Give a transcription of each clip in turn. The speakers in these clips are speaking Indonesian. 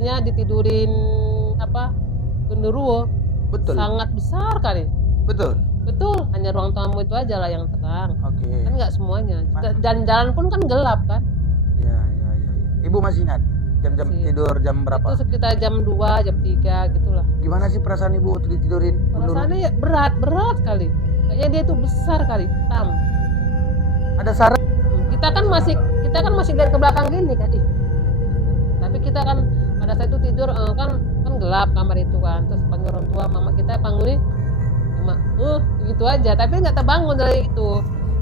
Lokasinya ditidurin apa? Genderuwo. Betul. Sangat besar kali. Betul. Betul, hanya ruang tamu itu aja lah yang terang. Oke. Kan nggak semuanya. Dan jalan pun kan gelap kan. Ya. Ibu masih ingat jam-jam Masih. tidur jam berapa? Itu sekitar jam 2, jam 3 gitulah. Gimana sih perasaan ibu waktu ditidurin? Perasaannya ya berat sekali. Kayaknya dia tuh besar kali, hitam. Ada saran? Kita kan masih lihat ke belakang gini kan. Tapi kita kan pada saat itu tidur kan gelap kamar itu kan. Terus panggil orang tua, mama kita panggilin cuma gitu aja, tapi nggak terbangun dari itu.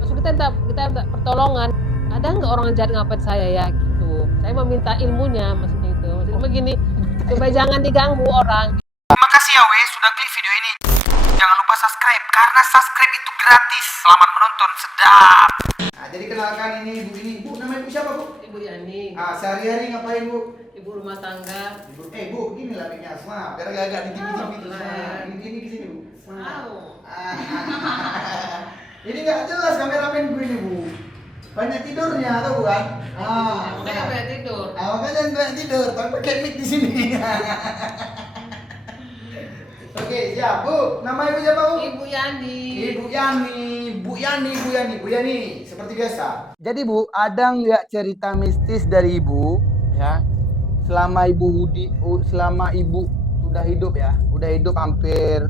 Maksud kita minta pertolongan. Ada nggak orang jahat ngapain saya ya gitu. Saya meminta ilmunya maksudnya itu. Maksudnya begini, supaya jangan diganggu orang. Terima kasih ya weh sudah klik video ini. Jangan lupa subscribe karena subscribe itu gratis. Selamat menonton, sedap. Nah, jadi kenalkan ini ibu ini. Bu, nama ibu siapa, Bu? Ibu Yani, Sehari-hari ngapain, Bu? ibu rumah tangga. Bu, gini lah miknya Asma. Biar agak di TV itu. Ini di sini, Bu. Ini nggak jelas kameramen gue ini, Bu. Banyak tidurnya, tahu kan? Makanya banyak tidur. Makanya banyak tidur, tapi pakai mic di sini. Oke, siap, Bu. Nama ibu siapa, Bu? Ibu Yani. Bu Yani, seperti biasa. Jadi Bu, ada nggak cerita mistis dari Ibu, ya? Selama Ibu sudah hidup ya, udah hidup hampir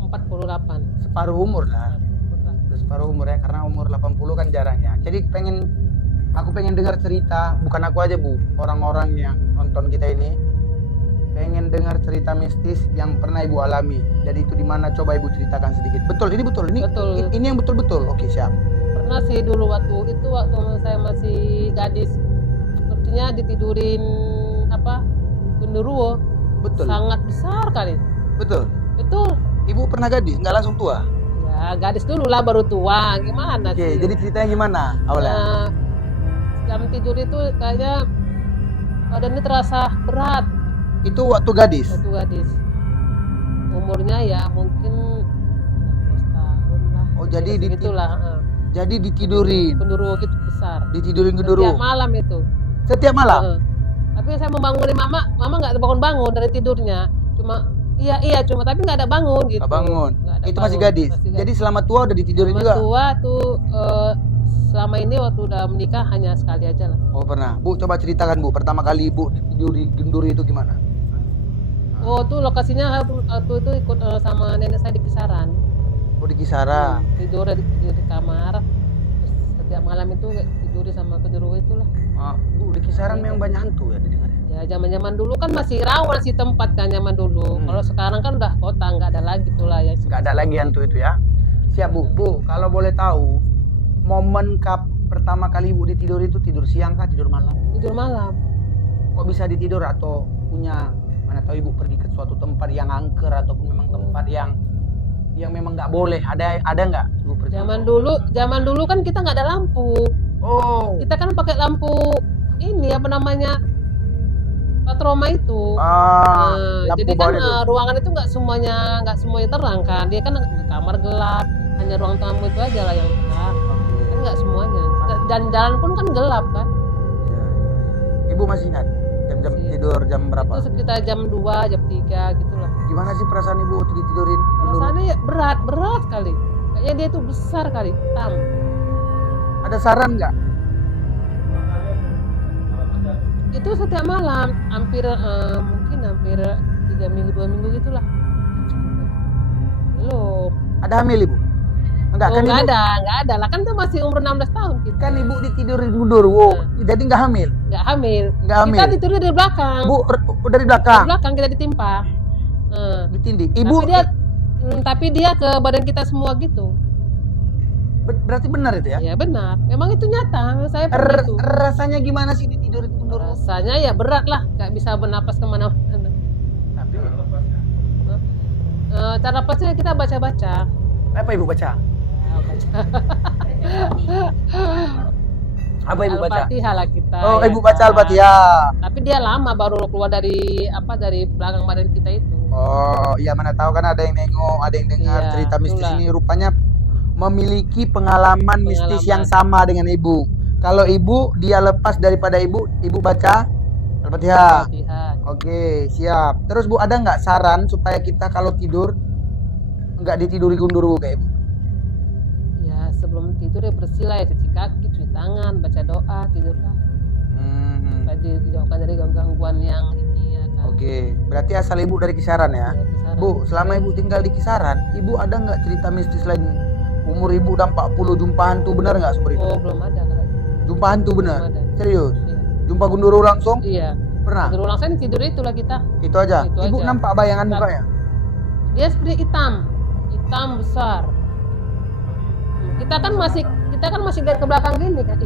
48. separuh umur lah. Udah separuh umur ya, karena umur 80 kan jarang ya. Jadi aku pengen dengar cerita, bukan aku aja Bu, orang-orang yang nonton kita ini pengen dengar cerita mistis yang pernah Ibu alami. Jadi itu di mana, coba Ibu ceritakan sedikit. Betul, ini betul. Ini yang betul-betul. Oke, siap. Pernah sih dulu waktu saya masih gadis. Sepertinya ditidurin genderuwo. Betul. Sangat besar kali. Betul. Betul. Ibu pernah gadis, nggak langsung tua? Ya, gadis dulu lah baru tua. Gimana Oke, sih? jadi ceritanya gimana awalnya? Jam tidur itu kayaknya badannya terasa berat Itu waktu gadis? waktu gadis. Umurnya ya mungkin 16 tahun lah. Oh, jadi itulah. Jadi ditidurin? Genderuwo gitu besar. Ditidurin Setiap genderuwo? malam itu. Setiap malam? Tapi saya membangunin mama nggak bangun dari tidurnya. Cuma tapi nggak ada bangun gitu. Nggak bangun? Nggak ada Itu masih bangun, gadis? Jadi selama tua udah ditidurin selama juga? tua tuh selama ini waktu udah menikah hanya sekali aja lah. Oh, pernah. Bu, coba ceritakan Bu, pertama kali Ibu ditiduri genduri itu gimana? Oh, tuh lokasinya waktu itu ikut sama nenek saya di Kisaran. Oh, di Kisaran? Tidur di kamar. Terus setiap malam itu tidur sama genderuwo itulah. Bu, di Kisaran memang banyak hantu ya didengar? Ya zaman dulu kan masih rawan sih tempat kan zaman dulu. Kalau sekarang kan udah kota, nggak ada lagi tuh lah ya. Nggak ada lagi hantu itu ya? Siap Bu. Bu, kalau boleh tahu momen pertama kali Ibu ditidur itu tidur siang kah, tidur malam? Tidur malam. Kok bisa ditidur atau punya, mana tahu Ibu pergi ke suatu tempat yang angker ataupun memang tempat yang memang nggak boleh? Ada nggak Ibu pergi? Zaman dulu kan kita nggak ada lampu. Oh. Kita kan pakai lampu ini patroma itu. Jadi kan ruangan itu nggak semuanya terang kan. Dia kan kamar gelap, hanya ruang tamu itu aja lah yang terang. Kan nggak semuanya. Dan jalan pun kan gelap kan. Ibu masih ingat jam tidur jam berapa? Itu sekitar jam 2, jam 3 gitulah. Gimana sih perasaan Ibu waktu ditidurin? Perasaannya ya berat kali. Kayaknya dia tuh besar kali, hitam. Ada saran nggak? Itu setiap malam, mungkin hampir 3 minggu, 2 minggu gitulah. Belum. Ada hamil Ibu? Enggak, kan Nggak Ibu? ada lah, kan tuh masih umur 16 tahun kita. Kan Ibu ditidurin genderuwo, jadi nggak hamil? Nggak hamil. Nggak hamil? Kita ditidur dari belakang. Bu, dari belakang? Dari belakang kita ditimpa. Ditindih? Ibu? Tapi dia ke badan kita semua gitu. Berarti benar itu ya? Ya benar, memang itu nyata. Saya pernah itu. Rasanya gimana sih ditidurin genderuwo? Rasanya ya berat lah, nggak bisa bernapas kemana-mana. Tapi Cara lepasnya kita baca-baca. apa Ibu baca? Apa Ibu baca? Al-Fatihah lah kita. Oh, ya Ibu baca kan? Al-Fatihah. Tapi dia lama baru keluar dari belakang badan kita itu. Oh, iya, mana tahu kan ada yang nengok, ada yang dengar Iya, cerita mistis itulah. ini, rupanya memiliki pengalaman mistis yang sama dengan Ibu. Kalau Ibu, dia lepas daripada Ibu baca Al-Fatihah. Al-Fatihah. Oke, siap. Terus Bu, ada nggak saran supaya kita kalau tidur nggak ditiduri gundurwo kayak Ibu? Ya sebelum tidur ya bersih lah, ya cuci kaki, cuci tangan, baca doa, tidurlah. Supaya dijauhkan dari gangguan yang ini ya kan. Oke, berarti asal Ibu dari Kisaran ya? Ya, kisaran. Bu, selama Ibu tinggal di Kisaran, Ibu ada nggak cerita mistis lagi? Umur Ibu udah 40, jumpa hantu benar nggak seperti itu? Oh belum ada kalau itu. Jumpa hantu benar? Belum ada. Serius? Iya. Jumpa gundurwo langsung? Iya. Pernah? Tidur langsung tidur itulah kita. Itu aja? Itu Ibu aja. nampak bayangan mukanya? Dia seperti hitam besar. Kita kan masih lihat ke belakang gini kan.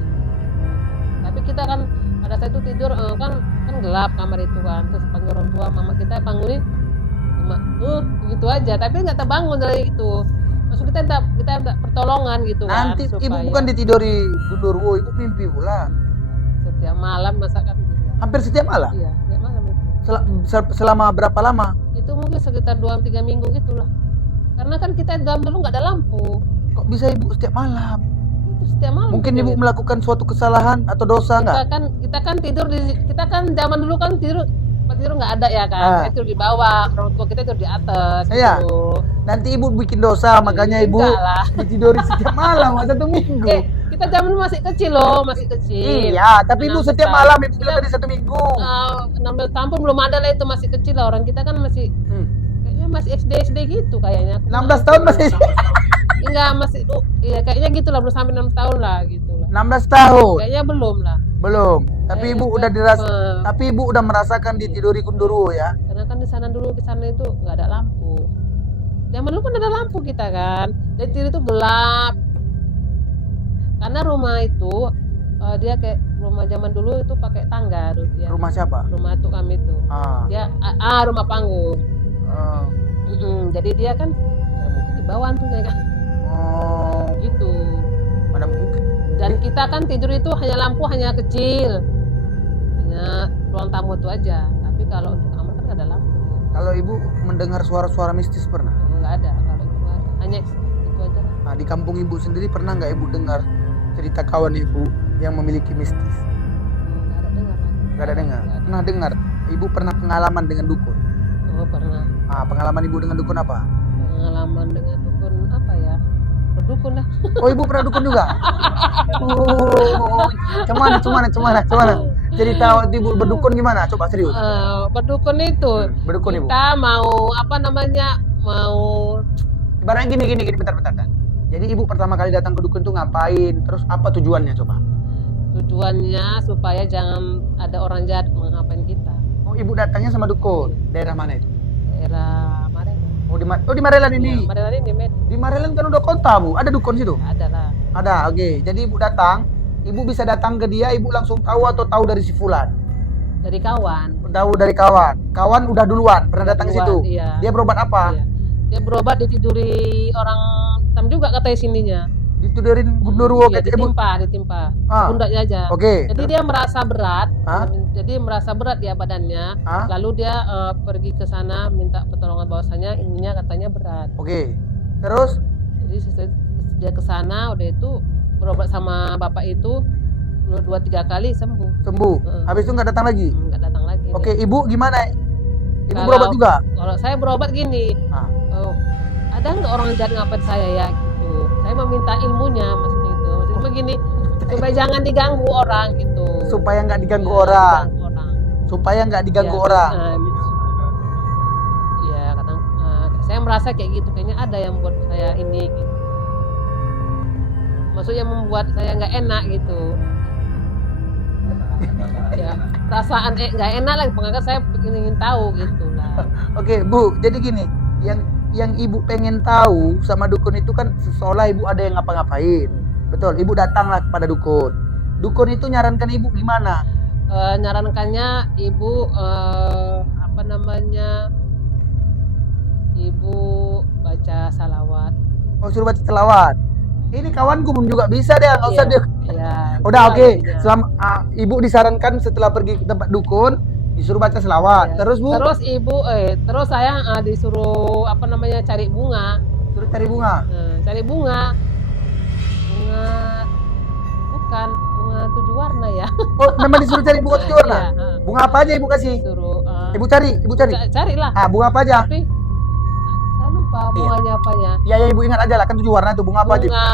Tapi kita kan pada saat itu tidur kan gelap kamar itu kan. Terus panggil orang tua, mama kita panggilin cuma gitu aja. Tapi nggak terbangun dari itu. Maksud kita ada pertolongan gitu kan. Nanti Ibu bukan ditiduri gundurwo, Ibu mimpi pula. Setiap malam masakan gitu. Hampir setiap malam? Iya, setiap malam itu. Selama berapa lama? Itu mungkin sekitar 2-3 minggu gitulah. Karena kan kita dalam dulu nggak ada lampu. Kok bisa Ibu setiap malam? Itu setiap malam. Mungkin gitu. Ibu melakukan suatu kesalahan atau dosa nggak? Kita kan tidur kita kan zaman dulu kan tidur nggak ada ya kan. Kita tidur di bawah, orang tua kita tidur di atas Iya. gitu. Nanti Ibu bikin dosa, makanya Ibu Enggak lah. ditiduri setiap malam, 1 minggu. Kita zaman dulu masih kecil loh, masih kecil. Iya, tapi Ibu 16 setiap tahun. malam Ibu bilang Kita- tadi 1 minggu. 16 tahun pun belum ada lah, itu masih kecil lah, orang kita kan masih kayaknya masih SD gitu kayaknya. 16 tahun masih Enggak, masih iya kayaknya gitu lah, belum sampai 6 tahun lah gitu lah. 16 tahun. Kayaknya belum lah. Belum. Tapi Ibu udah tapi Ibu udah merasakan ditiduri gundurwo ya. Karena kan di sana itu nggak ada lampu. Zaman dulu kan ada lampu kita kan. Jadi tidur itu gelap. Karena rumah itu dia kayak rumah zaman dulu itu pakai tangga ya. Rumah siapa? Rumah itu kami itu. Dia rumah panggung. Jadi dia kan ya mungkin di bawah tuh ya kan. Gitu. Mana mungkin. Dan kita kan tidur itu hanya kecil. Hanya ruang tamu itu aja. Tapi kalau untuk kamar kan nggak ada lampu. Kalau Ibu mendengar suara-suara mistis pernah? Nggak ada, kalau itu nggak ada. Hanya itu aja lah. Nah, di kampung Ibu sendiri pernah nggak Ibu dengar cerita kawan Ibu yang memiliki mistis? Nggak ada dengar lagi. Nggak ada dengar? Nggak ada. Pernah dengar? Ibu pernah pengalaman dengan dukun? Oh pernah. Pengalaman Ibu dengan dukun apa? Pengalaman dengan dukun apa ya? Berdukun lah. Oh, Ibu pernah dukun juga? Cuman. Cerita waktu Ibu berdukun gimana? Coba serius. Berdukun itu. Berdukun Ibu. Kita mau mau Ibaratnya gini, bentar. Jadi Ibu pertama kali datang ke dukun tuh ngapain? Terus apa tujuannya coba? tujuannya supaya jangan ada orang jahat mengapain kita. Oh, Ibu datangnya sama dukun. Daerah mana itu? Daerah Marelan. Di Marelan ini. Ya, Marelan ini Di Marelan kan udah kota, Bu. Ada dukun situ? ada lah. Ada, oke. Jadi Ibu datang, Ibu bisa datang ke dia, Ibu langsung tahu atau tahu dari si fulan? Dari kawan. Tahu dari kawan. Kawan udah duluan, pernah datang ke situ. Iya. Dia berobat apa? Iya. Dia berobat ditiduri orang hitam juga katanya sininya. Ditidurin gundurwo Iya, kayak Ibu. ditimpa. Pundaknya aja. Oke. Jadi dia merasa berat. Hah? Jadi merasa berat dia badannya. Hah? Lalu dia pergi ke sana minta pertolongan bahwasanya ininya katanya berat. Oke. Terus Jadi dia ke sana udah itu berobat sama bapak itu 2-3 kali sembuh. Habis itu nggak datang lagi? Nggak datang lagi. Oke, dia. Ibu gimana? Ibu Kalau- berobat juga? Kalau saya berobat gini, ada nggak orang jahat ngapain saya ya gitu. Saya meminta ilmunya maksudnya itu. Maksudnya begini, supaya jangan diganggu orang gitu. Supaya nggak diganggu Ya, orang. diganggu orang. Supaya nggak diganggu Ya, orang. Iya, kadang saya merasa kayak gitu. Kayaknya ada yang membuat saya ini gitu. Maksudnya membuat saya nggak enak gitu. Ya, perasaan nggak enak lah. Makanya saya ingin tahu gitu lah. Oke, Bu. Jadi gini, yang Ibu pengen tahu sama dukun itu kan seolah Ibu ada yang ngapa-ngapain. Betul, Ibu datanglah kepada dukun. Dukun itu nyarankan Ibu gimana? Nyarankannya ibu ibu baca salawat. Oh, suruh baca selawat. Ini kawanku pun juga bisa deh, nggak usah dia. Iya. Udah oke. Iya. Selama Ibu disarankan setelah pergi ke tempat dukun disuruh baca selawat. Iya. Terus Bu, Terus saya disuruh cari bunga. suruh cari bunga. Cari bunga bukan bunga 7 warna ya. Oh, memang disuruh cari bunga 7 warna. Iya, Bunga apa aja Ibu kasih? Disuruh Ibu cari. Carilah. Bunga apa aja? Tapi saya lupa bunganya apanya. Ya ibu ingat aja lah, kan 7 warna tuh. Bunga apa aja? Bunga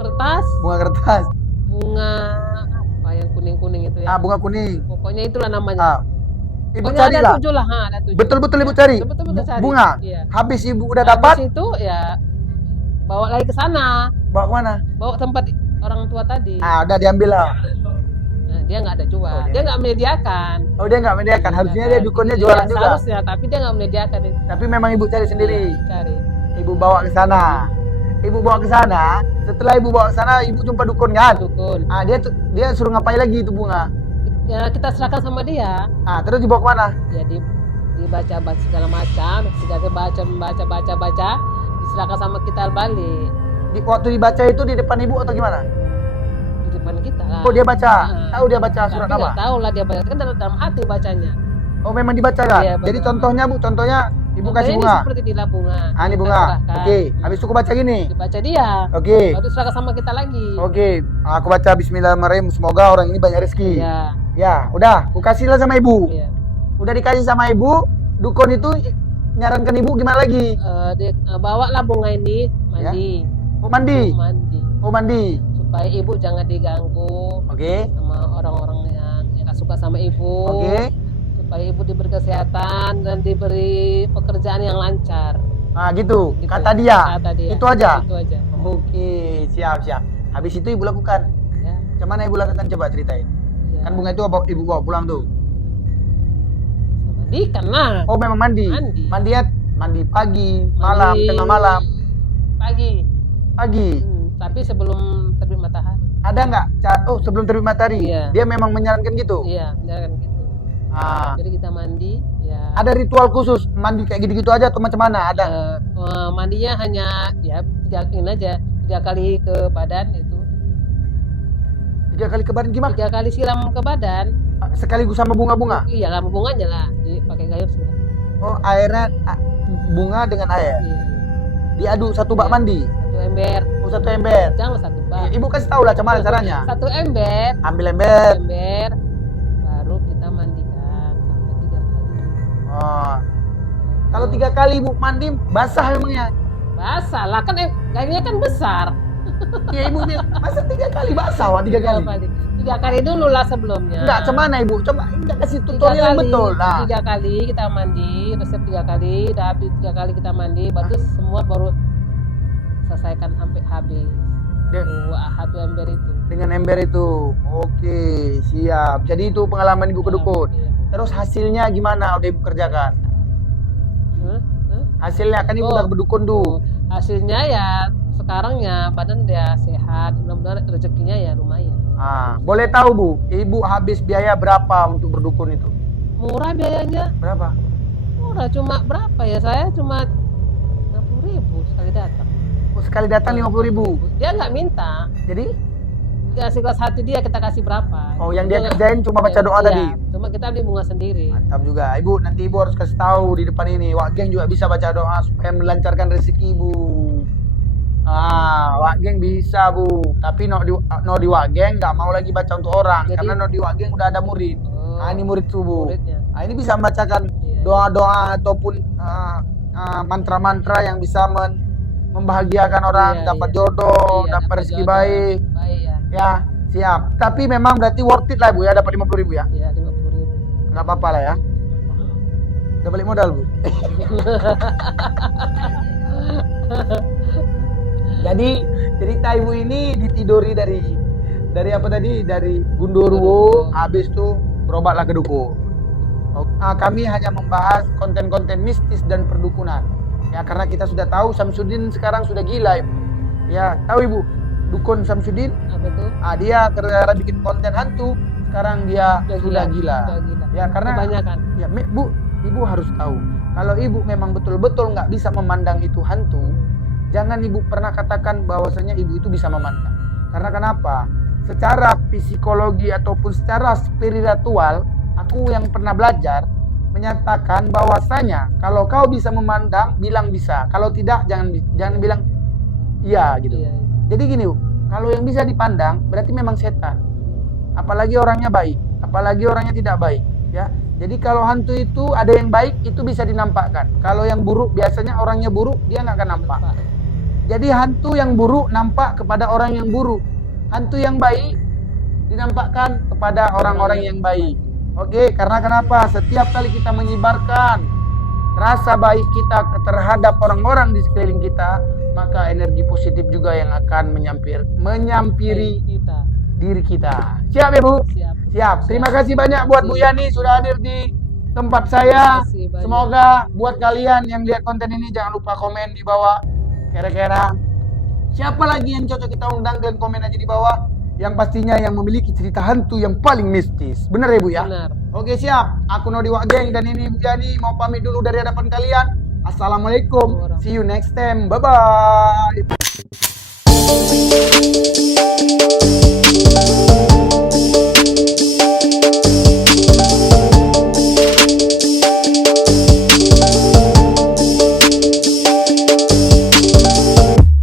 kertas. Bunga kertas. Bunga apa yang kuning-kuning itu ya? Bunga kuning. Pokoknya itulah namanya. Ibu Pokoknya cari ada lah. 7 lah, ada 7. Betul-betul ibu cari. Betul-betul cari. Bunga. Iya. Habis ibu udah dapat, Habis itu ya bawa lagi ke sana. bawa kemana? Bawa tempat orang tua tadi. Udah diambil lah. Nah, dia nggak ada jual. Oh, dia nggak menyediakan. Oh, dia nggak menyediakan. Harusnya dia dukunnya jualan juga. Harusnya, tapi dia nggak menyediakan. Tapi memang ibu cari sendiri. Cari. Ibu bawa ke sana. Setelah ibu bawa ke sana, ibu jumpa dukun kan? Dukun. Dia suruh ngapain lagi itu bunga? Ya kita serahkan sama dia. Terus dibawa kemana? Ya dibaca segala macam, segala baca, diserahkan sama kita balik. Waktu dibaca itu di depan ibu atau gimana? Di depan kita lah. Oh, dia baca. Tahu dia baca surat Tapi apa? nggak tahu lah dia baca, kan dalam hati bacanya. Oh, memang dibaca kan? Iya, Jadi betul. contohnya Bu, ibu kasih Ini bunga. seperti inilah bunga. Ini Kita bunga. serahkan. Oke. Habis itu aku baca gini. Dibaca dia. Oke. Lalu serahkan sama kita lagi. Oke. Aku baca Bismillahirrahmanirrahim. Semoga orang ini banyak rezeki. Iya. Ya, udah. Aku kasih lah sama ibu. Iya. Udah dikasih sama ibu. Dukun itu nyarankan ibu gimana lagi? Bawa lah bunga ini mandi. Oh, mandi. Oh, mandi. Supaya ibu jangan diganggu Oke. sama orang-orang yang nggak suka sama ibu. Oke. Supaya ibu diberi kesehatan dan diberi pekerjaan yang lancar. Gitu. Gitu. Kata dia. Itu aja. Itu aja. Oke, siap. Habis itu ibu lakukan. Ya. Macam mana ibu lakukan, coba ceritain. Ya. Kan bunga itu ibu bawa pulang tuh. Mandikan lah. Oh, memang mandi. Mandi pagi, malam, tengah malam. Pagi. Tapi sebelum terbit matahari. Ada nggak? Sebelum terbit matahari. Iya. Dia memang menyarankan gitu. Iya, menjalankan gitu. Jadi kita mandi. Ya. Ada ritual khusus mandi kayak gitu-gitu aja atau macam mana? Ada? Mandinya hanya ya 3 kali ke badan itu. 3 kali ke badan gimana? 3 kali siram ke badan. Sekaligus sama bunga-bunga? Iya lah, bunganya lah. Pakai gayung siram. Oh, airnya bunga dengan air. Iya. Diaduk satu bak mandi. 1 ember. Oh, 1 ember. Jangan 1 bak. Ibu kasih tahu lah cara caranya. 1 ember. Ambil ember. Baru kita mandikan sampai 3 kali. Oh. Kalau 3 kali ibu mandi basah memangnya? Basah lah, kan gayungnya kan besar. Iya ibu, masa 3 kali basah wah 3 kali? 3 kali dulu lah sebelumnya. Enggak, cemana ibu? Coba enggak kasih tutorial yang betul. Nah, 3 kali kita mandi, resep 3 kali, udah habis 3 kali kita mandi, baru semua baru selesaikan sampai habis. 1 ember itu. Dengan ember itu. Oke, siap. Jadi itu pengalaman ibu ke dukun. Iya. Terus hasilnya gimana udah ibu kerjakan? Hasilnya kan ibu udah berdukun tuh. Hasilnya ya sekarang ya badan dia sehat, mudah-mudahan rezekinya ya lumayan. Boleh tahu Bu, ibu habis biaya berapa untuk berdukun itu? Murah biayanya. Berapa? Murah, cuma berapa ya? Saya cuma 60.000 sekali datang. Oh, sekali datang 50.000. Dia nggak minta. Jadi? Kasih kelas hati dia, kita kasih berapa. Oh, yang dia kerjain cuma baca doa tadi? Cuma kita beli bunga sendiri. Mantap juga. Ibu, nanti ibu harus kasih tahu di depan ini. Wak Geng juga bisa baca doa supaya melancarkan rezeki ibu. Wak Geng bisa Bu. Tapi no di Wak Geng nggak mau lagi baca untuk orang. Jadi, karena no di Wak Geng udah ada murid. Ini murid tuh Bu. Muridnya. Ini bisa membacakan doa-doa ataupun mantra-mantra yang bisa membahagiakan orang, dapat jodoh, dapat rezeki baik. Ya, siap. Tapi memang berarti worth it lah Bu ya, dapat 50.000 ya? Iya, 50.000. Nggak apa-apa lah ya. Udah balik modal Bu. Jadi cerita ibu ini ditiduri dari apa tadi? Dari Gundurwo, habis itu berobatlah ke dukun. Kami hanya membahas konten-konten mistis dan perdukunan. Ya, karena kita sudah tahu Samsudin sekarang sudah gila Ibu. Ya, tahu Ibu? Dukun Samsudin, Apa tuh? dia karena bikin konten hantu, sekarang dia sudah gila. Ya, karena kebanyakan. Ya, Bu, ibu harus tahu. Kalau ibu memang betul-betul nggak bisa memandang itu hantu, jangan ibu pernah katakan bahwasanya ibu itu bisa memandang. Karena kenapa? Secara psikologi ataupun secara spiritual, aku yang pernah belajar menyatakan bahwasanya kalau kau bisa memandang, bilang bisa. Kalau tidak, jangan bilang iya gitu. Iya. Jadi gini, Bu, kalau yang bisa dipandang berarti memang setan. Apalagi orangnya baik, apalagi orangnya tidak baik, ya. Jadi kalau hantu itu ada yang baik itu bisa dinampakkan. Kalau yang buruk biasanya orangnya buruk dia nggak akan nampak. Pak. Jadi hantu yang buruk nampak kepada orang yang buruk. Hantu yang baik dinampakkan kepada orang-orang yang baik. Oke, karena kenapa? Setiap kali kita menyebarkan rasa baik kita terhadap orang-orang di sekeliling kita, maka energi positif juga yang akan menyampiri Kita. diri kita. Siap ya Bu? Siap. Siap. Terima kasih banyak buat Bu Yani sudah hadir di tempat saya. Terima kasih banyak. Semoga buat kalian yang lihat konten ini jangan lupa komen di bawah. Kira-kira siapa lagi yang cocok kita undang, dan komen aja di bawah. Yang pastinya yang memiliki cerita hantu yang paling mistis. Bener ya Bu ya? Benar. Oke siap. Aku Nodi Wak Geng dan ini Bu Yani mau pamit dulu dari hadapan kalian. Assalamualaikum. See you next time. Bye bye.